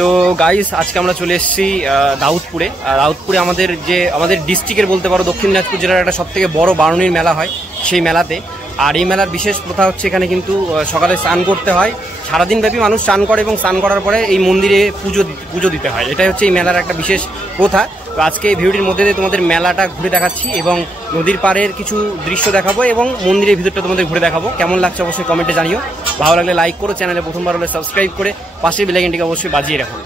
তো গাইস আজকে আমরা চলে এসেছি দাউদপুরে। দাউদপুরে আমাদের ডিস্ট্রিক্টের বলতে পারো দক্ষিণ দিনাজপুর জেলার একটা সবথেকে বড় বারুণীর মেলা হয় সেই মেলাতে। আর এই মেলার বিশেষ প্রথা হচ্ছে এখানে কিন্তু সকালে স্নান করতে হয়, সারাদিন ব্যাপী মানুষ স্নান করে এবং স্নান করার পরে এই মন্দিরে পুজো দিতে হয়। এটাই হচ্ছে এই মেলার একটা বিশেষ প্রথা। তো আজকে এই ভিডিওটির মধ্যে দিয়ে তোমাদের মেলাটা ঘুরে দেখাচ্ছি এবং নদীর পাড়ের কিছু দৃশ্য দেখাবো এবং মন্দিরের ভিতরটা তোমাদের ঘুরে দেখাবো। কেমন লাগছে অবশ্যই কমেন্টে জানিও। ভালো লাগলে লাইক করো, চ্যানেলে প্রথমবার হলে সাবস্ক্রাইব করে পাশে বেল আইকনটিকে অবশ্যই বাজিয়ে রাখো।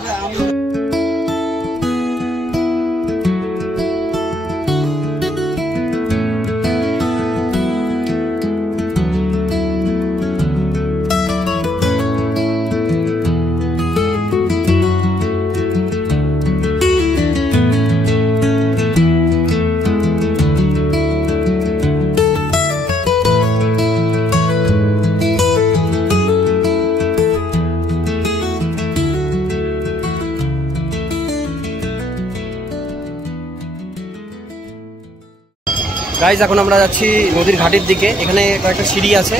গাইজ এখন আমরা যাচ্ছি নদীর ঘাটের দিকে। এখানে কয়েকটা সিঁড়ি আছে।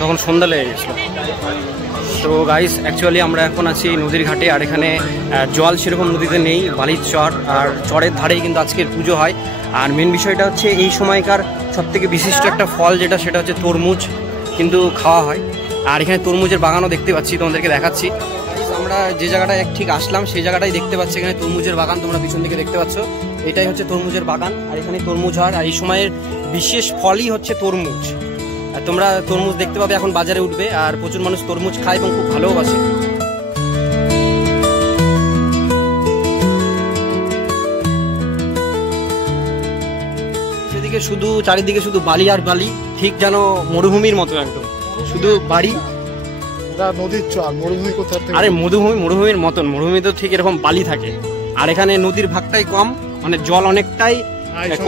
তখন সন্ধ্যা লেগে গেছিল। তো গাইস অ্যাকচুয়ালি আমরা এখন আছি নদীর ঘাটে, আর এখানে জল সেরকম নদীতে নেই, বালির চর, আর চরের ধারেই কিন্তু আজকের পুজো হয়। আর মেন বিষয়টা হচ্ছে এই সময়কার সবথেকে বিশিষ্ট একটা ফল সেটা হচ্ছে তরমুজ কিন্তু খাওয়া হয়। আর এখানে তরমুজের বাগানও দেখতে পাচ্ছি, তোমাদেরকে দেখাচ্ছি। আমরা যে জায়গাটায় ঠিক আসলাম সেই জায়গাটাই দেখতে পাচ্ছি এখানে তরমুজের বাগান, তোমরা পিছন দিকে দেখতে পাচ্ছ, এটাই হচ্ছে তরমুজের বাগান। আর এখানে তরমুজ হয়, আর এই সময়ের বিশেষ ফলই হচ্ছে তরমুজ। আর তোমরা তরমুজ দেখতে পাবে এখন বাজারে উঠবে, আর প্রচুর মানুষ তরমুজ খায় এবং খুব ভালোবাসে। সেদিকে শুধু চারিদিকে শুধু বালি আর বালি, ঠিক যেন মরুভূমির মতো, একদম শুধু বাড়ি। নদীর চর, মরুভূমি কোথায়? আরে মরুভূমির মতন, মরুভূমি তো ঠিক এরকম বালি থাকে। আর এখানে নদীর ভাগটাই কম, মানে জল অনেকটাই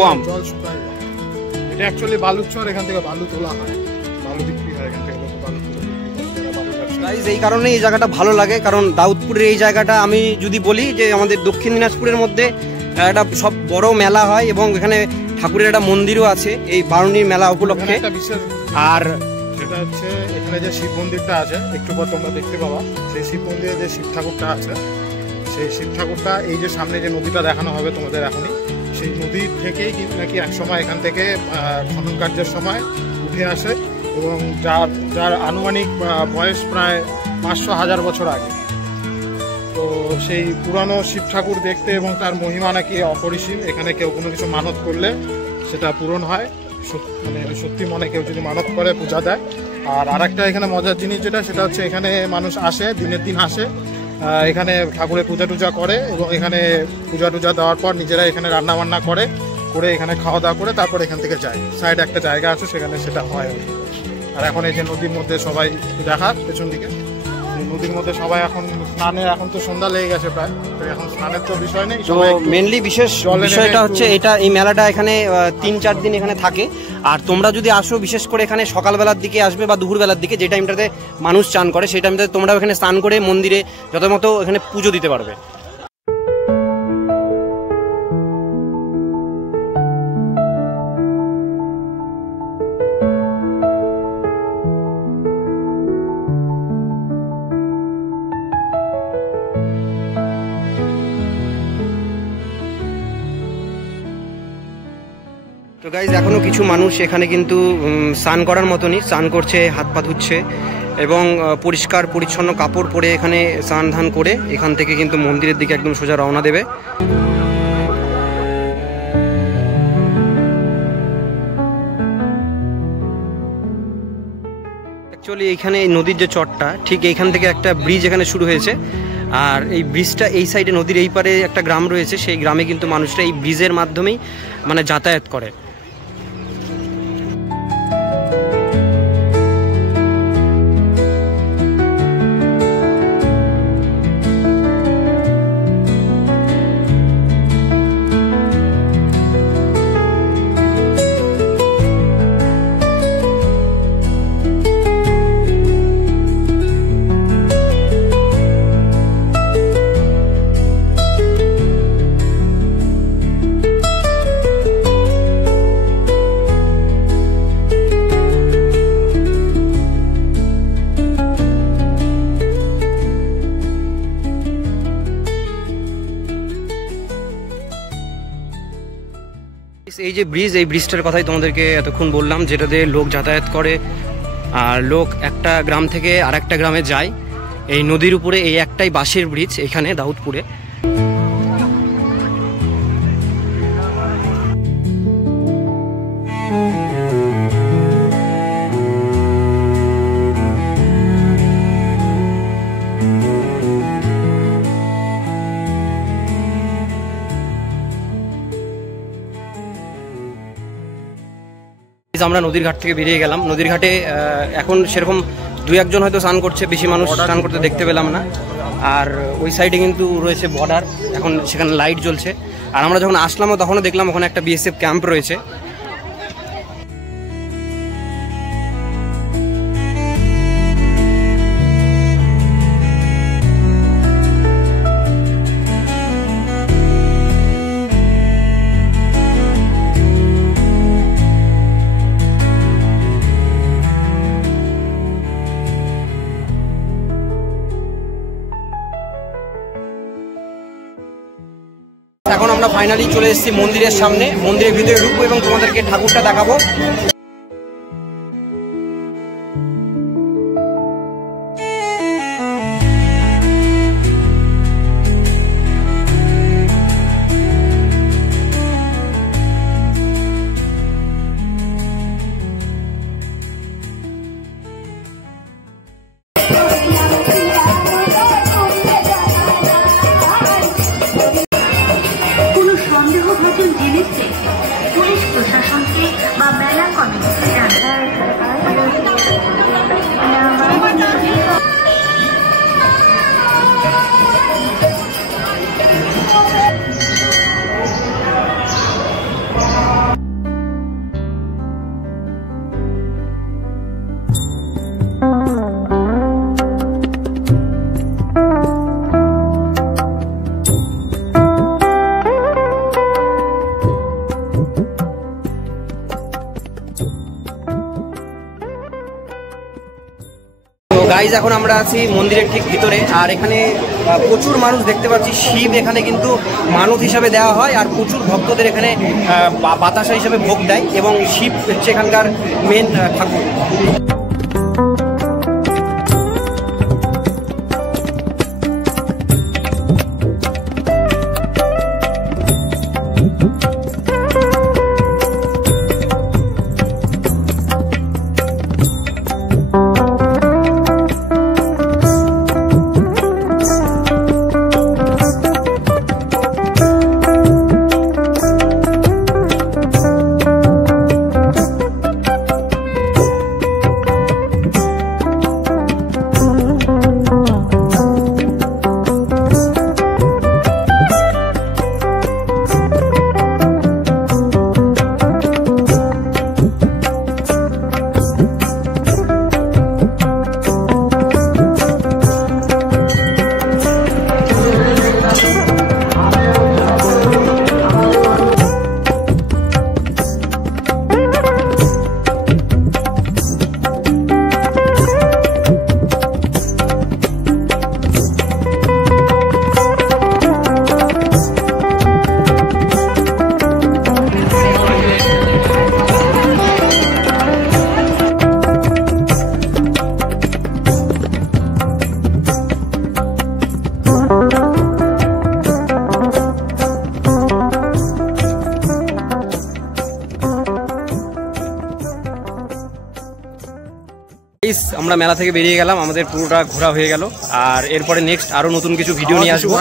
কম। জল শুকায়। এটা অ্যাকচুয়ালি বালুর চর, এখান থেকে বালু তোলা হয়, বালু বিক্রি হয় এখান থেকে, বালু গাইস এই কারণে এই জায়গাটা ভালো লাগে, কারণ দাউদপুরের এই জায়গাটা আমি যদি বলি যে আমাদের দক্ষিণ দিনাজপুরের মধ্যে একটা সব বড় মেলা হয় এবং এখানে ঠাকুরের একটা মন্দিরও আছে এই বারুণীর মেলা উপলক্ষে। আর সেটা হচ্ছে এখানে যে শিব মন্দিরটা আছে, একটু পর তোমরা দেখতে পাবা, সেই শিব মন্দিরে যে শিব ঠাকুরটা আছে, সেই শিব ঠাকুরটা এই যে সামনে যে নদীটা দেখানো হবে তোমাদের এখনই, সেই নদীর থেকেই কিন্তু নাকি একসময় এখান থেকে খনন কার্যের সময় উঠে আসে এবং যার আনুমানিক বয়স প্রায় 500-1000 বছর আগে। তো সেই পুরানো শিব ঠাকুর দেখতে এবং তার মহিমা নাকি অপরিসীম। এখানে কেউ কোনো কিছু মানত করলে সেটা পূরণ হয়, মানে সত্যি মনে কেউ যদি মানত করে পূজা দেয়। আর আরেকটা এখানে মজার জিনিস সেটা হচ্ছে এখানে মানুষ আসে, দিনের দিন আসে, এখানে ঠাকুরের পূজা টুজা করে এবং এখানে পূজা টুজা দেওয়ার পর নিজেরা এখানে রান্না বান্না করে এখানে খাওয়া দাওয়া করে তারপর এখান থেকে যায়। সাইডে একটা জায়গা আছে, সেখানে সেটা হয়। আর এখন এই যে নদীর মধ্যে সবাই দেখা পেছন দিকে, নদীর মধ্যে সবাই এখন স্নানে, এখন তো সন্ধ্যা লেগে গেছে প্রায়, তো এখন স্নানের তো বিষয় নেই। তো মেনলি বিশেষ বিষয়টা হচ্ছে এই মেলাটা এখানে 3-4 দিন এখানে থাকে। আর তোমরা যদি আসো, বিশেষ করে এখানে সকালবেলার দিকে আসবে বা দুপুরবেলার দিকে, যে টাইমটাতে মানুষ স্নান করে, সেই টাইমটাতে তোমরা এখানে স্নান করে মন্দিরে যথামতো এখানে পুজো দিতে পারবে। তো গাইজ এখনো কিছু মানুষ এখানে কিন্তু স্নান করার মতনই স্নান করছে, হাত পা ধুচ্ছে এবং পরিষ্কার পরিচ্ছন্ন কাপড় পরে এখানে স্নান ধান করে এখান থেকে কিন্তু মন্দিরের দিকে একদম সোজা রওনা দেবে। অ্যাকচুয়ালি এইখানে এই নদীর যে চরটা, ঠিক এইখান থেকে একটা ব্রিজ এখানে শুরু হয়েছে। আর এই ব্রিজটা এই সাইডে, নদীর এই পারে একটা গ্রাম রয়েছে, সেই গ্রামে কিন্তু মানুষরা এই ব্রিজের মাধ্যমেই মানে যাতায়াত করে। এই যে ব্রিজ, এই ব্রিজটার কথাই তোমাদেরকে এতক্ষণ বললাম, যেটাতে লোক যাতায়াত করে আর লোক একটা গ্রাম থেকে আরেকটা গ্রামে যায়। এই নদীর উপরে এই একটাই বাঁশের ব্রিজ এখানে দাউদপুরে। আমরা নদীর ঘাট থেকে বেরিয়ে গেলাম। নদীর ঘাটে এখন সেরকম 2-1 জন হয়তো স্নান করছে, বেশি মানুষ স্নান করতে দেখতে পেলাম না। আর ওই সাইডে কিন্তু রয়েছে বর্ডার, এখন সেখানে লাইট জ্বলছে। আর আমরা যখন আসলামও তখনও দেখলাম ওখানে একটা বিএসএফ ক্যাম্প রয়েছে। এখন আমরা ফাইনালি চলে এসেছি মন্দিরের সামনে। মন্দিরের ভিতরে ঢুকবো এবং তোমাদেরকে ঠাকুরটা দেখাবো। পুলিশ প্রশাসনকে বা মেলা কমিটিকে গাইজ এখন আমরা আছি মন্দিরের ঠিক ভিতরে। আর এখানে প্রচুর মানুষ দেখতে পাচ্ছি। শিব এখানে কিন্তু মানত হিসাবে দেওয়া হয়, আর প্রচুর ভক্তদের এখানে বাতাসা হিসাবে ভোগ দেয়, এবং শিব হচ্ছে এখানকার মেন ঠাকুর। আমরা মেলা থেকে বেরিয়ে গেলাম, আমাদের পুরোটা ঘোরা হয়ে গেল। আর এরপরে নেক্সট আরো নতুন কিছু ভিডিও নিয়ে আসবো।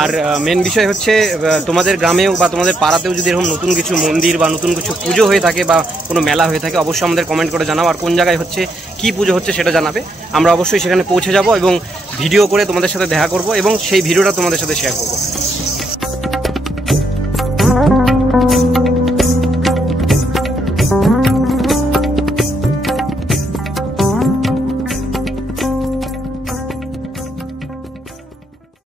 আর মেন বিষয় হচ্ছে তোমাদের গ্রামেও বা তোমাদের পাড়াতেও যদি এরকম নতুন কিছু মন্দির বা নতুন কিছু পুজো হয়ে থাকে বা কোনো মেলা হয়ে থাকে, অবশ্যই আমাদের কমেন্ট করে জানাও। আর কোন জায়গায় হচ্ছে, কি পুজো হচ্ছে সেটা জানাবে। আমরা অবশ্যই সেখানে পৌঁছে যাব এবং ভিডিও করে তোমাদের সাথে দেখা করব এবং সেই ভিডিওটা তোমাদের সাথে শেয়ার করব।